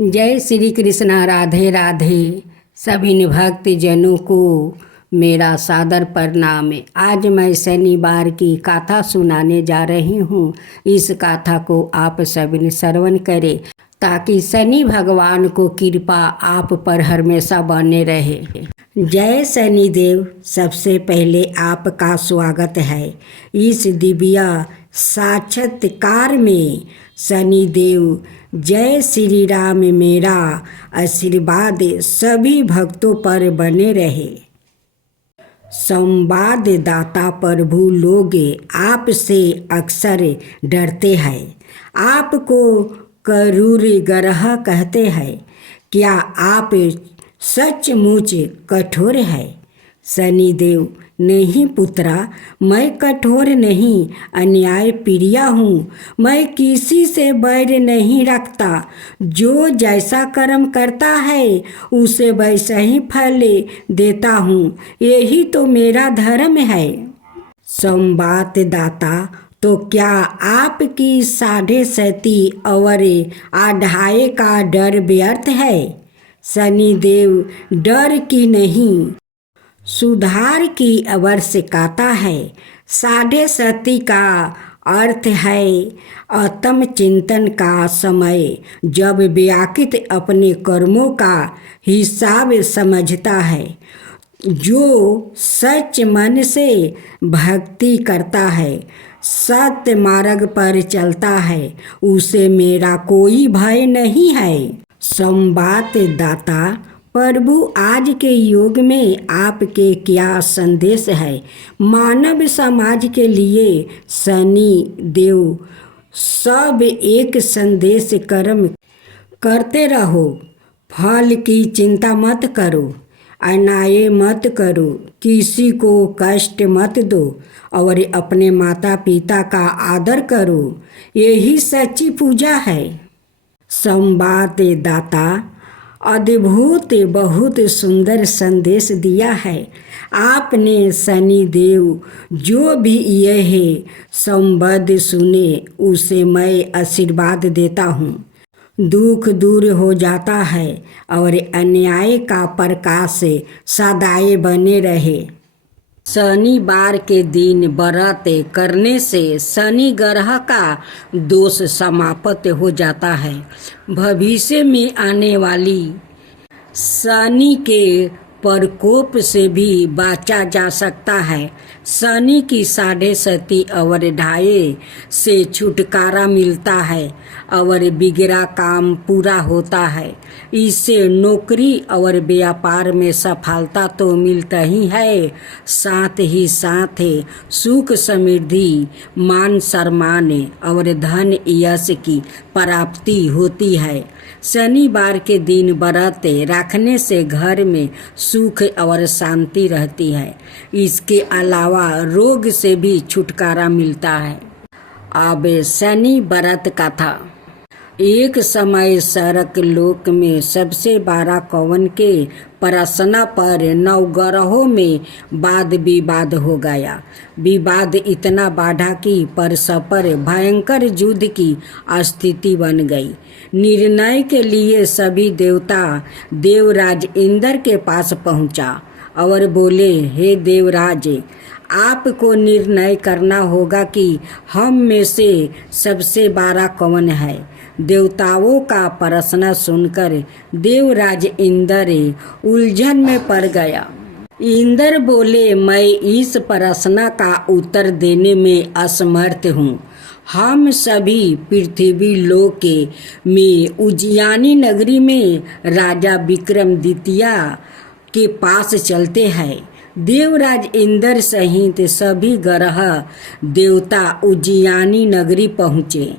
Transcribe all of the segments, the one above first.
जय श्री कृष्णा। राधे राधे। सभी भक्त जनों को मेरा सादर प्रणाम। आज मैं शनिवार की गाथा सुनाने जा रही हूँ। इस गाथा को आप सभी श्रवण करें ताकि शनि भगवान को कृपा आप पर हमेशा बने रहे। जय शनिदेव। सबसे पहले आपका स्वागत है इस दिव्य साक्षात्कार में। शनिदेव जय श्री राम। मेरा आशीर्वाद सभी भक्तों पर बने रहे। संवाददाता प्रभु लोग आपसे अक्सर डरते हैं, आपको क्रूर ग्रह कहते हैं। क्या आप सचमुच कठोर है? शनिदेव नहीं पुत्रा, मैं कठोर नहीं, अन्याय प्रिय हूँ। मैं किसी से बैर नहीं रखता। जो जैसा कर्म करता है उसे वैसा ही फल देता हूँ। यही तो मेरा धर्म है। संवाददाता तो क्या आपकी 7.5 और 2.5 का डर व्यर्थ है? शनिदेव डर की नहीं, सुधार की आवश्यकता है। 7.5 का अर्थ है आत्मचिंतन का समय, जब व्यक्ति अपने कर्मों का हिसाब समझता है। जो सच मन से भक्ति करता है, सत्य मार्ग पर चलता है, उसे मेरा कोई भय नहीं है। संवाददाता प्रभु आज के युग में आपके क्या संदेश है? मानव समाज के लिए शनि देव सब एक संदेश कर्म करते रहो। फल की चिंता मत करो, अन्याय मत करो, किसी को कष्ट मत दो और अपने माता पिता का आदर करो। यही सच्ची पूजा है। संवाददाता अद्भुत बहुत सुंदर संदेश दिया है आपने। शनिदेव जो भी यह संवाद सुने उसे मैं आशीर्वाद देता हूँ। दुख दूर हो जाता है और अन्याय का प्रकाश सदाए बने रहे। शनिवार के दिन व्रत करने से शनि ग्रह का दोष समाप्त हो जाता है। भविष्य में आने वाली शनि के प्रकोप से भी बचा जा सकता है। शनि की 7.5 और 2.5 से छुटकारा मिलता है और बिगड़ा काम पूरा होता है। इससे नौकरी और व्यापार में सफलता तो मिलता ही है, साथ ही साथ सुख समृद्धि, मान सम्मान और धन यश की प्राप्ति होती है। शनिवार के दिन व्रत रखने से घर में सुख और शांति रहती है। इसके अलावा रोग से भी छुटकारा मिलता है। अब शनि व्रत कथा। एक समय स्वर्ग लोक में सबसे बड़ा कौन के प्रश्न पर नवग्रहों में वाद विवाद हो गया। विवाद इतना बढ़ा कि परस्पर भयंकर युद्ध की स्थिति बन गई। निर्णय के लिए सभी देवता देवराज इंद्र के पास पहुंचा और बोले, हे देवराज, आपको निर्णय करना होगा कि हम में से सबसे बड़ा कौन है। देवताओं का प्रश्न सुनकर देवराज इंद्र उलझन में पड़ गया। इंद्र बोले, मैं इस प्रश्न का उत्तर देने में असमर्थ हूँ। हम सभी पृथ्वी लोक में उज्जैनी नगरी में राजा विक्रमादित्य के पास चलते हैं। देवराज इंद्र सहित सभी ग्रह देवता उज्जैनी नगरी पहुँचे।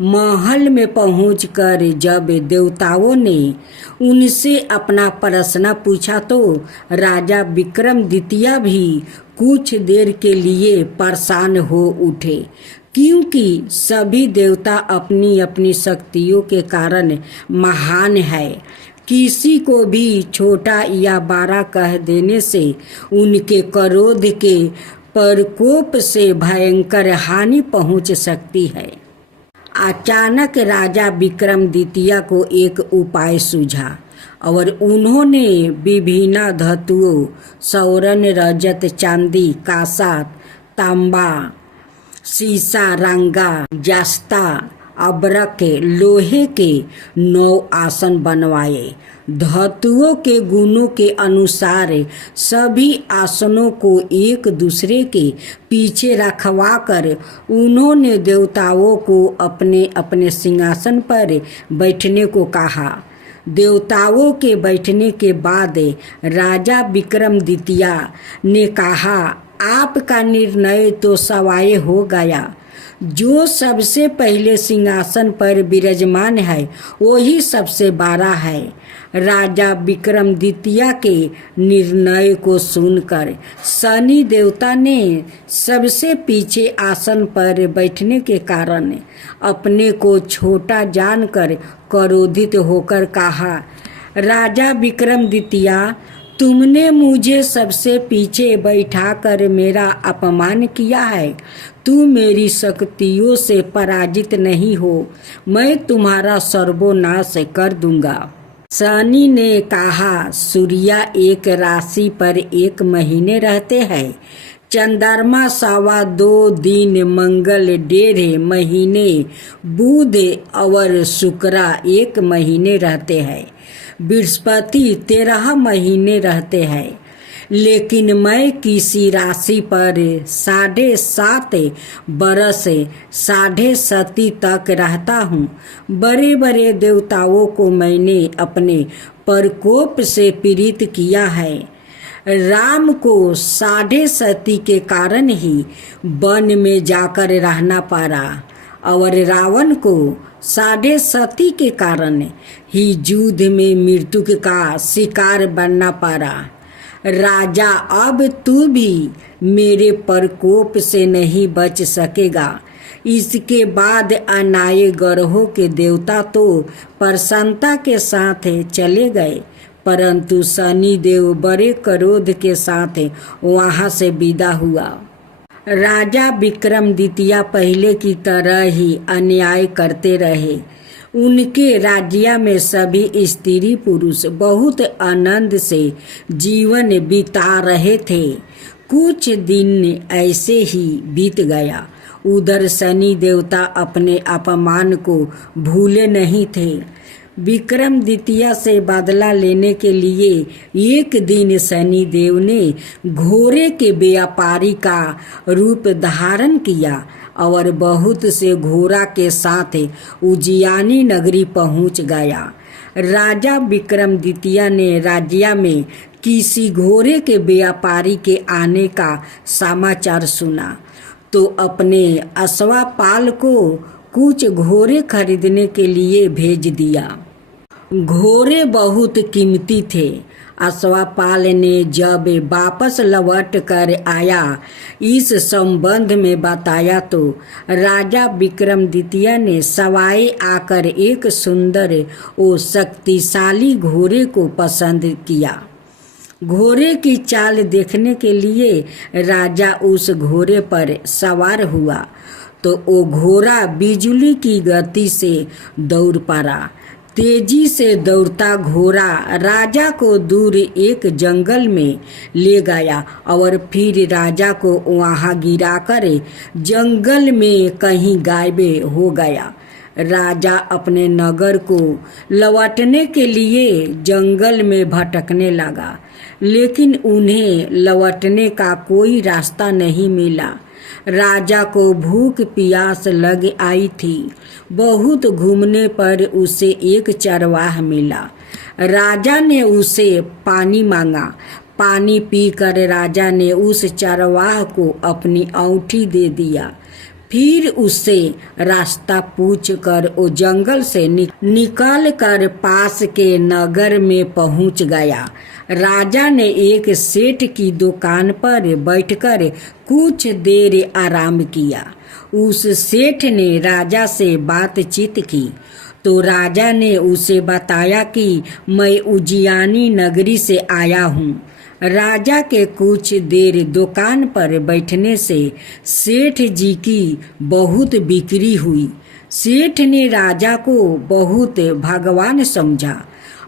महल में पहुंचकर जब देवताओं ने उनसे अपना प्रश्न पूछा तो राजा विक्रमादित्य भी कुछ देर के लिए परेशान हो उठे, क्योंकि सभी देवता अपनी अपनी शक्तियों के कारण महान है। किसी को भी छोटा या बड़ा कह देने से उनके क्रोध के प्रकोप से भयंकर हानि पहुंच सकती है। अचानक राजा विक्रमादित्य को एक उपाय सूझा और उन्होंने विभिन्न धातुओं स्वर्ण, रजत, चांदी, कांसा, तांबा, सीसा, रंगा, जस्ता, अब्रक, लोहे के 9 आसन बनवाए। धातुओं के गुणों के अनुसार सभी आसनों को एक दूसरे के पीछे रखवा कर उन्होंने देवताओं को अपने अपने सिंहासन पर बैठने को कहा। देवताओं के बैठने के बाद राजा विक्रमादित्य ने कहा, आपका निर्णय तो सवाय हो गया। जो सबसे पहले सिंहासन पर विराजमान है वही सबसे बड़ा है। राजा विक्रमादित्य के निर्णय को सुनकर शनि देवता ने सबसे पीछे आसन पर बैठने के कारण अपने को छोटा जानकर क्रोधित होकर कहा, राजा विक्रमादित्य, तुमने मुझे सबसे पीछे बैठाकर मेरा अपमान किया है। तू मेरी शक्तियों से पराजित नहीं हो, मैं तुम्हारा सर्वनाश कर दूंगा। शनि ने कहा, सूर्य एक राशि पर 1 महीने रहते हैं, चंद्रमा 2.25 दिन, मंगल 1.5 महीने, बुध और शुक्र 1 महीने रहते हैं, बृहस्पति 13 महीने रहते हैं। लेकिन मैं किसी राशि पर 7.5 बरस 7.5 तक रहता हूँ। बड़े बड़े देवताओं को मैंने अपने प्रकोप से पीड़ित किया है। राम को 7.5 के कारण ही वन में जाकर रहना पड़ा और रावण को 7.5 के कारण ही युद्ध में मृत्यु का शिकार बनना पड़ा। राजा, अब तू भी मेरे प्रकोप से नहीं बच सकेगा। इसके बाद अनाए ग्रहों के देवता तो प्रसन्नता के साथ चले गए, परंतु शनि देव बड़े क्रोध के साथ वहां से विदा हुआ। राजा विक्रमादित्य पहले की तरह ही अन्याय करते रहे। उनके राज्य में सभी स्त्री पुरुष बहुत आनंद से जीवन बिता रहे थे। कुछ दिन ऐसे ही बीत गया। उधर शनि देवता अपने अपमान को भूले नहीं थे। विक्रमादित्य से बदला लेने के लिए एक दिन शनि देव ने घोड़े के व्यापारी का रूप धारण किया और बहुत से घोड़ा के साथ उज्जैनी नगरी पहुंच गया। राजा विक्रमादित्य ने राज्य में किसी घोड़े के व्यापारी के आने का समाचार सुना तो अपने अश्वपाल को कुछ घोड़े खरीदने के लिए भेज दिया। घोड़े बहुत कीमती थे। अश्वपाल ने जब वापस लौट कर आया इस संबंध में बताया तो राजा विक्रमादित्य ने सवाए आकर एक सुंदर और शक्तिशाली घोड़े को पसंद किया। घोड़े की चाल देखने के लिए राजा उस घोड़े पर सवार हुआ तो वो घोड़ा बिजली की गति से दौड़ पड़ा। तेजी से दौड़ता घोड़ा राजा को दूर एक जंगल में ले गया और फिर राजा को वहां गिराकर जंगल में कहीं गायब हो गया। राजा अपने नगर को लौटने के लिए जंगल में भटकने लगा, लेकिन उन्हें लौटने का कोई रास्ता नहीं मिला। राजा को भूख प्यास लग आई थी। बहुत घूमने पर उसे एक चरवाहा मिला। राजा ने उसे पानी मांगा। पानी पीकर राजा ने उस चरवाहा को अपनी अंगूठी दे दिया। फिर उससे रास्ता पूछकर वो जंगल से निकल कर पास के नगर में पहुंच गया। राजा ने एक सेठ की दुकान पर बैठकर कुछ देर आराम किया। उस सेठ ने राजा से बातचीत की तो राजा ने उसे बताया कि मैं उज्जैनी नगरी से आया हूँ। राजा के कुछ देर दुकान पर बैठने से सेठ जी की बहुत बिक्री हुई। सेठ ने राजा को बहुत भगवान समझा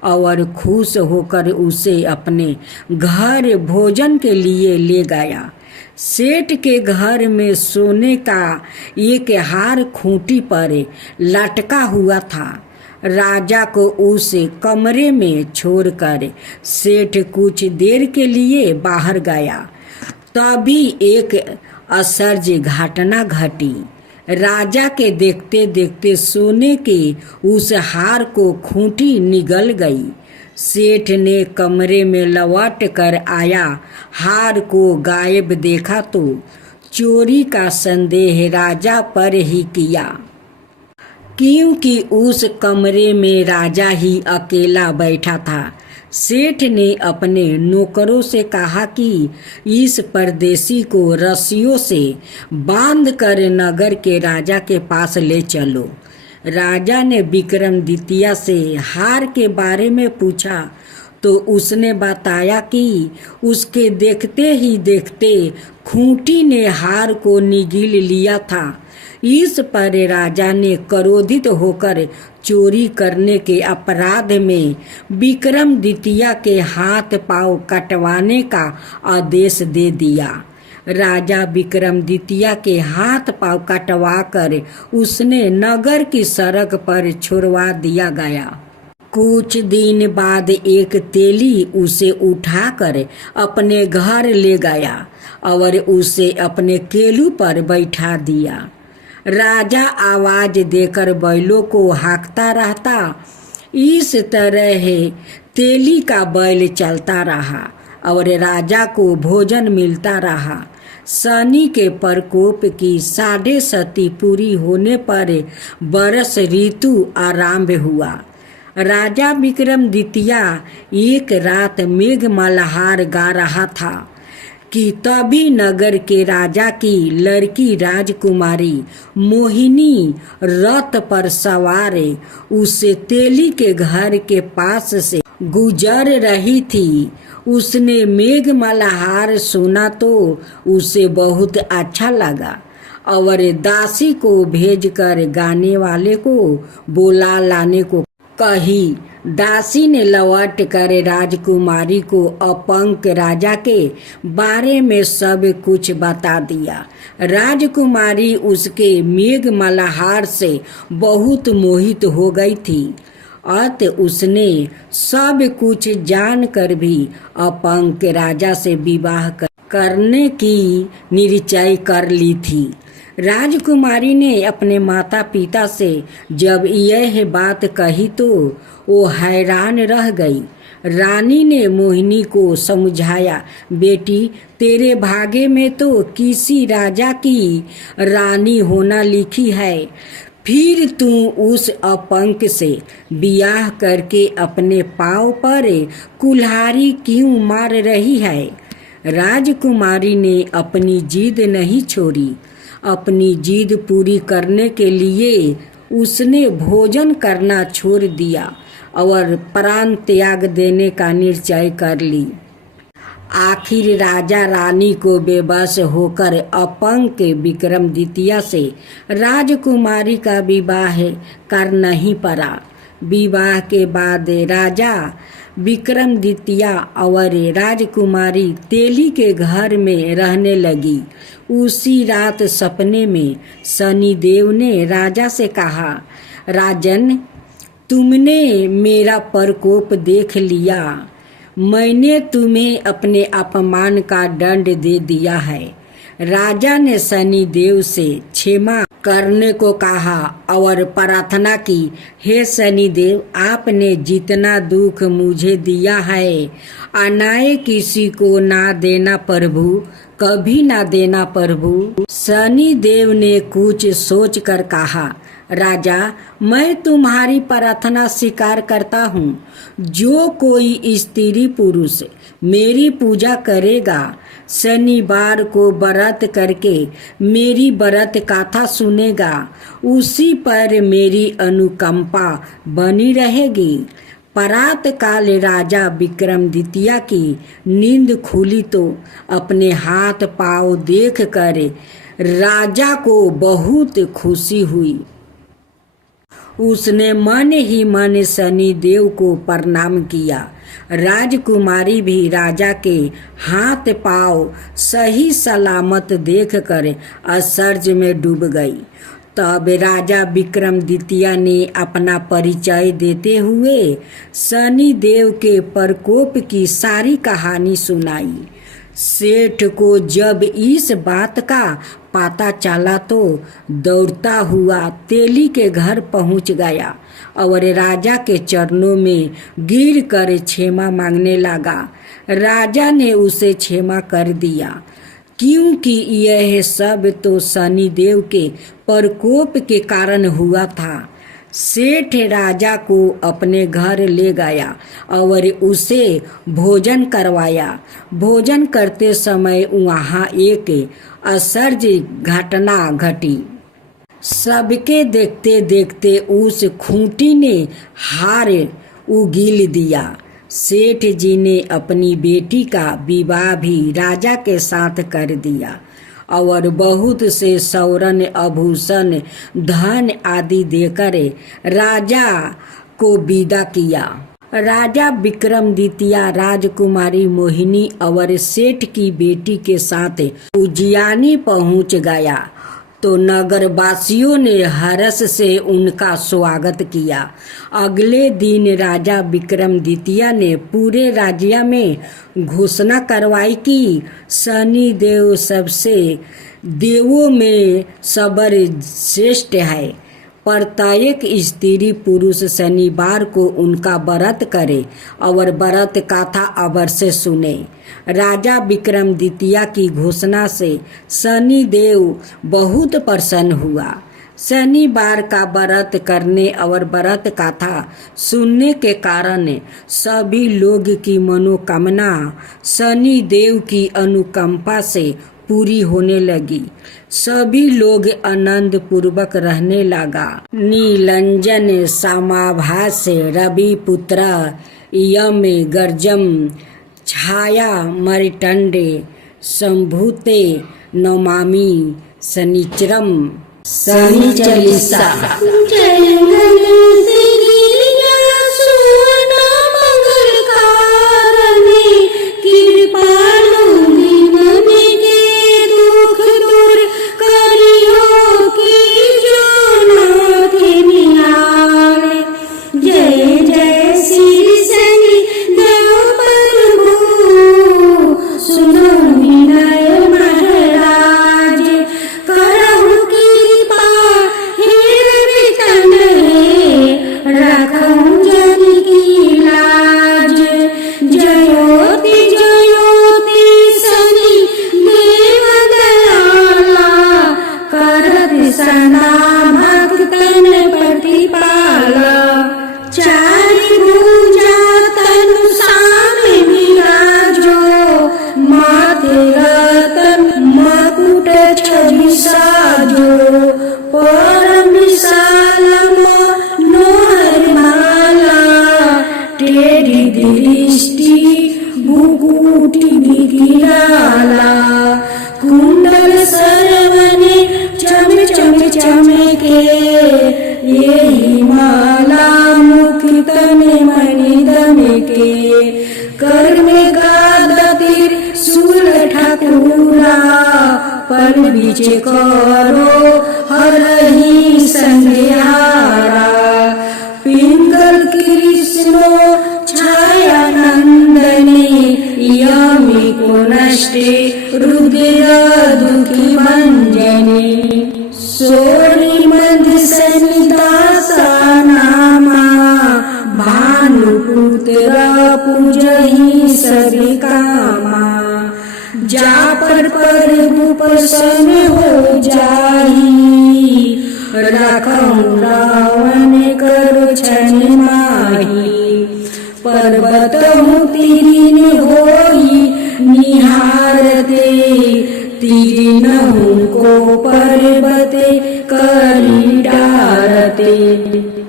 और खुश होकर उसे अपने घर भोजन के लिए ले गया। सेठ के घर में सोने का एक हार खूंटी पर लटका हुआ था। राजा को उस कमरे में छोड़कर सेठ कुछ देर के लिए बाहर गया। तभी एक आश्चर्य घटना घटी। राजा के देखते देखते सोने के उस हार को खूंटी निगल गई। सेठ ने कमरे में लौट कर आया, हार को गायब देखा तो चोरी का संदेह राजा पर ही किया, क्योंकि उस कमरे में राजा ही अकेला बैठा था। सेठ ने अपने नौकरों से कहा कि इस परदेसी को रस्सियों से बांधकर नगर के राजा के पास ले चलो। राजा ने विक्रमादित्य से हार के बारे में पूछा तो उसने बताया कि उसके देखते ही देखते खूंटी ने हार को निगल लिया था। इस पर राजा ने क्रोधित होकर चोरी करने के अपराध में विक्रमादित्य के हाथ पांव कटवाने का आदेश दे दिया। राजा विक्रमादित्य के हाथ पांव कटवाकर उसने नगर की सड़क पर छुड़वा दिया गया। कुछ दिन बाद एक तेली उसे उठाकर अपने घर ले गया और उसे अपने केलू पर बैठा दिया। राजा आवाज देकर बैलों को हाँकता रहता। इस तरह तेली का बैल चलता रहा और राजा को भोजन मिलता रहा। शनि के प्रकोप की 7.5 पूरी होने पर वर्ष ऋतु आरंभ हुआ। राजा विक्रमादित्य एक रात मेघ मल्हार गा रहा था कि तभी नगर के राजा की लड़की राजकुमारी मोहिनी रथ पर सवार उसे तेली के घर के पास से गुजर रही थी। उसने मेघ मल्हार सुना तो उसे बहुत अच्छा लगा और दासी को भेजकर गाने वाले को बुला लाने को कही। दासी ने लौट कर राजकुमारी को अपंग राजा के बारे में सब कुछ बता दिया। राजकुमारी उसके मेघ मल्हार से बहुत मोहित हो गई थी। अतः उसने सब कुछ जानकर भी अपंग राजा से विवाह करने की निश्चय कर ली थी। राजकुमारी ने अपने माता पिता से जब यह बात कही तो वो हैरान रह गई। रानी ने मोहिनी को समझाया, बेटी तेरे भाग्य में तो किसी राजा की रानी होना लिखी है, फिर तू उस अपंग से ब्याह करके अपने पाँव पर कुल्हाड़ी क्यों मार रही है। राजकुमारी ने अपनी जिद नहीं छोड़ी। अपनी जिद पूरी करने के लिए उसने भोजन करना छोड़ दिया और प्राण त्याग देने का निश्चय कर ली। आखिर राजा रानी को बेबस होकर अपंग विक्रमादित्य से राजकुमारी का विवाह करना ही पड़ा। विवाह के बाद राजा विक्रमादित्य और राजकुमारी तेली के घर में रहने लगी। उसी रात सपने में शनिदेव ने राजा से कहा, राजन तुमने मेरा प्रकोप देख लिया, मैंने तुम्हें अपने अपमान का दंड दे दिया है। राजा ने शनिदेव से क्षमा करने को कहा और प्रार्थना की, हे शनिदेव आपने जितना दुख मुझे दिया है अनाय किसी को ना देना प्रभु, कभी ना देना प्रभु। शनिदेव ने कुछ सोच कर कहा, राजा मैं तुम्हारी प्रार्थना स्वीकार करता हूँ। जो कोई स्त्री पुरुष मेरी पूजा करेगा, शनिवार को व्रत करके मेरी व्रत कथा सुनेगा, उसी पर मेरी अनुकंपा बनी रहेगी। प्रात काल राजा विक्रमादित्य की नींद खुली तो अपने हाथ पांव देख कर राजा को बहुत खुशी हुई। उसने मन ही मन शनि देव को प्रणाम किया। राजकुमारी भी राजा के हाथ पांव सही सलामत देखकर आश्चर्य में डूब गई। तब राजा विक्रमादित्य ने अपना परिचय देते हुए शनि देव के प्रकोप की सारी कहानी सुनाई। सेठ को जब इस बात का पता चला तो दौड़ता हुआ तेली के घर पहुंच गया और राजा के चरणों में गिर कर क्षमा मांगने लगा। राजा ने उसे क्षमा कर दिया, क्योंकि यह सब तो शनि देव के प्रकोप के कारण हुआ था। सेठ राजा को अपने घर ले गया और उसे भोजन करवाया। भोजन करते समय वहाँ एक आश्चर्य घटना घटी। सबके देखते देखते उस खूंटी ने हार उगील दिया। सेठ जी ने अपनी बेटी का विवाह भी राजा के साथ कर दिया और बहुत से स्वर्ण आभूषण धन आदि देकर राजा को विदा किया। राजा विक्रमादित्य राजकुमारी मोहिनी और सेठ की बेटी के साथ उज्जैनी पहुंच गया तो नगरवासियों ने हर्ष से उनका स्वागत किया। अगले दिन राजा विक्रमादित्य ने पूरे राज्य में घोषणा करवाई कि शनि देव सबसे देवों में सर्वश्रेष्ठ है। प्रत्येक स्त्री पुरुष शनिवार को उनका व्रत करे और व्रत कथा अवश्य सुने। राजा विक्रमादित्य की घोषणा से शनि देव बहुत प्रसन्न हुआ। शनिवार का व्रत करने और व्रत कथा सुनने के कारण सभी लोग की मनोकामना शनि देव की अनुकंपा से पूरी होने लगी। सभी लोग आनंद पूर्वक रहने लगा। नीलंजन समाभास रवि पुत्र यम गर्जम छाया मरिटंडे संभूते नमामि शनिचरम। शनि चालीसा। कुंडल सरवने चम चम चमके यही माला मुख तने मणि दमके कर में गादा तीर सूल ठाकुरा पर बीच करो हरही संध्यारा पिंगल कृष्णो छाया नंदने यमी को नष्टे रुद्र दुखी मंजने सोनी मध्य सनिदासा नामा भानुपुत्र पूजहि सभी कामा जा पर प्रभु प्रसन्न हो जाही रखऊँ रावण कर छन माही पर्वत तीरिन होई निहारते तीरिनहु को पर्वते करी डारते।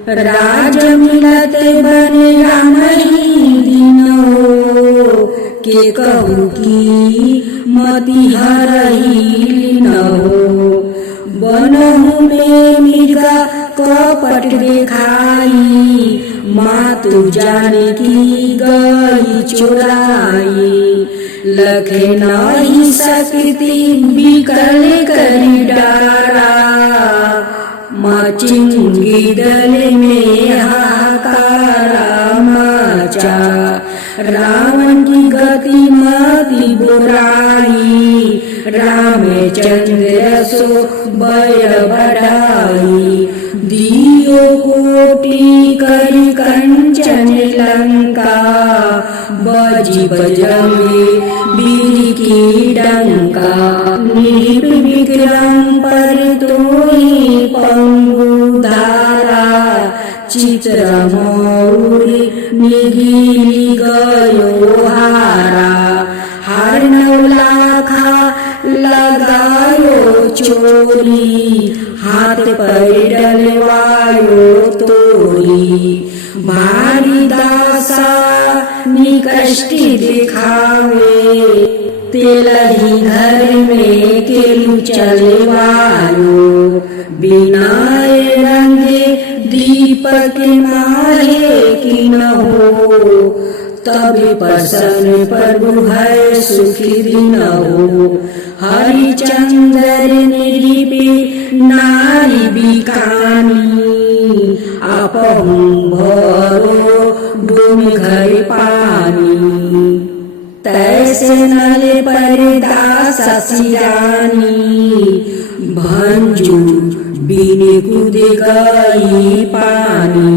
राज मिलत बने राम ही दिन हो, के कहूँ की मति हरही न हो। बनहु में मृगा कपट देखाई, मातु जाने की गई चुराई। लखे नहीं सकती बिकल करी डारा, मचिंगी दल में हाहाकारा मचा। रावण की गति मति बुराई, रामचंद्र सो बड़ बढ़ाई। दियो कोटि करी कंचन लंका, बजी बजंगे वीर की डंका। नृप विक्रम पर तोहि पंगु धारा, चित्र मौरी निगिरी गयो हारा। हर नौलाखा लगायो चोरी, हाथ पर डलवायो तोरी। भारी दासा निकष्टि दिखावे, तेलही घर में केलु चलवायो। बिना रंगे दीपक माहे की न हो, तब प्रसन्न प्रभु है सुखी दिन हो। हरिचंद्र निरीपी नारी बिकानी, आपहु भरो डूम घर पानी। तैसे नल पर दासा सिरानी, भंजू बिने कूद गई पानी।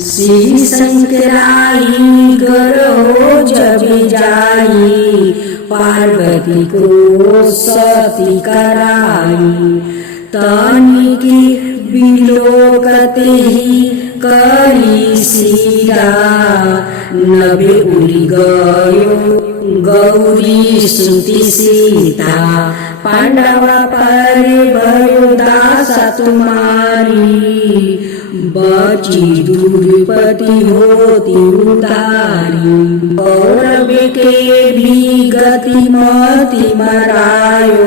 श्री शंकराई गरो जब जाई, पार्वती को सती कराई। तानी की बिलोकत ही करी सीरा, नभे उड़ी गयो गौरी सुती सीता। पांडवा पर भयो दासा तुम्हारी, बची दुर्पति होती उतारी। कौरव के भी गति मति मरायो,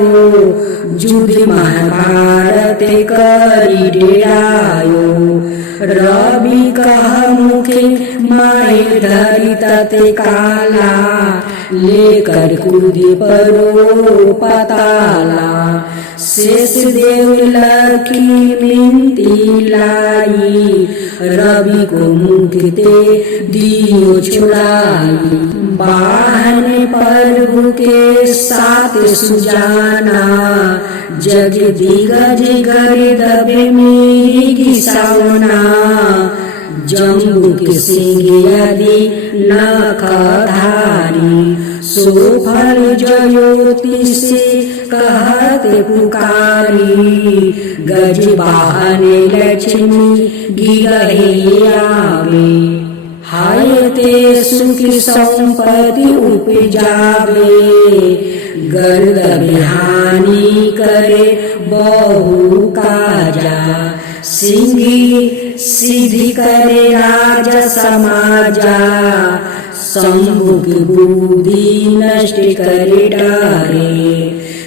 युद्ध महाभारत करी डेरायो। रवि कह मुखे माए धरि तते काला, लेकर कूदे परो पताला। शेष देव लखी मिनती लाई, रवि को मुक्ति दियो छुड़ाई। बाहन प्रभु के साथ सुजाना, जग दिगज गर्दभ मेरी घिसौना। जम्बुक सिंह यदि नखधारी, सो फल ज्योति से कहत पुकारी। गज वाहन लक्ष्मी गिरहे आवे, हाय ते सुख संपत्ति उपजावे। गर्द बिहानी करे बहु काजा, सिंगी सिद्धि करे राजा समाजा। शंभु की बुद्धि नष्ट करे डारे,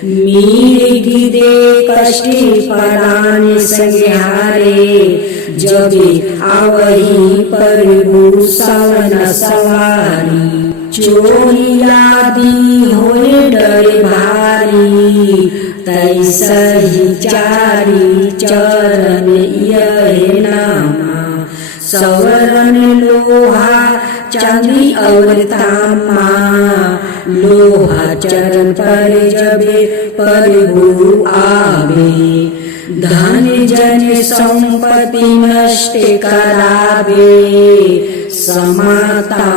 मीर दे कष्टि परान संहारे। जबे आवही प्रभु सवन सवारी, चोरी आदि होए डर भारी। तैसही चारी चरण यह नामा, सवरण लोहा चांदी और तामा। लोहा चरण पर जबे प्रभु आवे, धन जन संपत्ति नष्ट करावे। समाता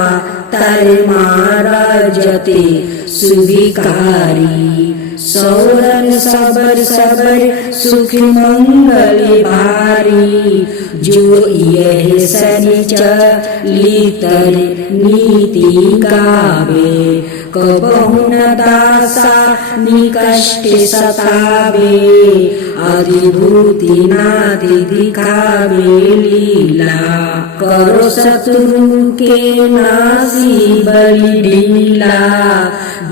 तर मारजते सुविकारी, सौरन सबर सबर सुख मंगल भारी। जो यह शनिचर लीतर नीति गावे, कबहु न दासा निकष्टे सतावे, अधिभूति नादि दिखावे लीला। करो शत्रु के नासी बलि ढीला,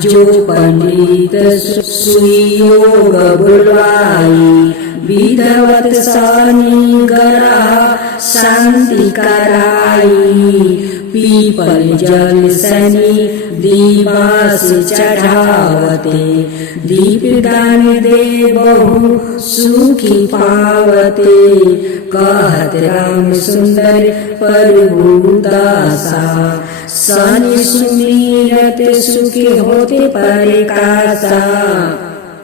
जो पंडित सुयोग बुलवाई। विधवत शनि ग्रह शांति कराई, पीपल जल शनि दिवस चढ़ावते। दीपदान दे बहु सुखी पावते, कहत राम सुंदर प्रभु दासा। शनि सुमिरत सुखी होते प्रकाशा,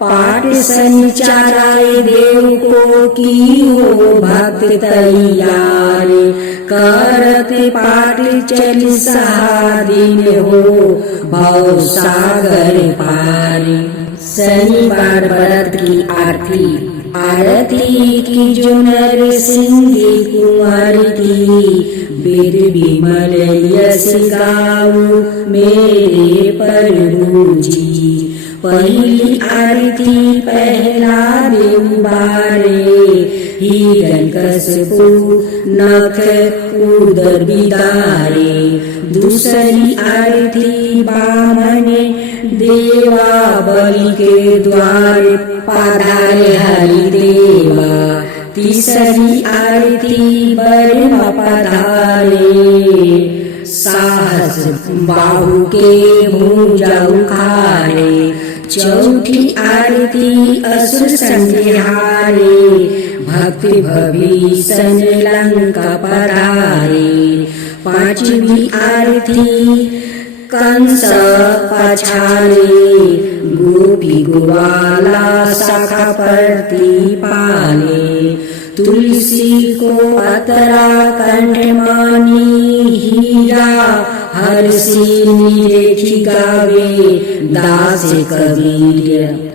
पाठ शनि चाराए देव को की हो भक्त तैयार। करत पाठ चालीसा दिन हो भव सागर पार। शनिवार व्रत की आरती। आरती की जो नर सिंधी कुंवर की, वेद विमल यश गाऊ मेरे प्रभु जी। पहली आरती पहला देव बारे, हिरण्यकशिपु नख उदर बिदारे। दूसरी आरती बामन देवा बलि के द्वार, पधारे हरिदेवा। तीसरी आरती ब्रह्म पधारे, साहस बाहु के भुजा उखारे। चौथी आरती असुर संहारे, भक्ति भविष्ण लंका पधारे। पांचवी आरती कंस पछारे, गोपी ग्वाला शाखा प्रति पाले। तुलसी को पतरा कंठ मानी, हीरा हर सी निरेखी गावे दास कबीर।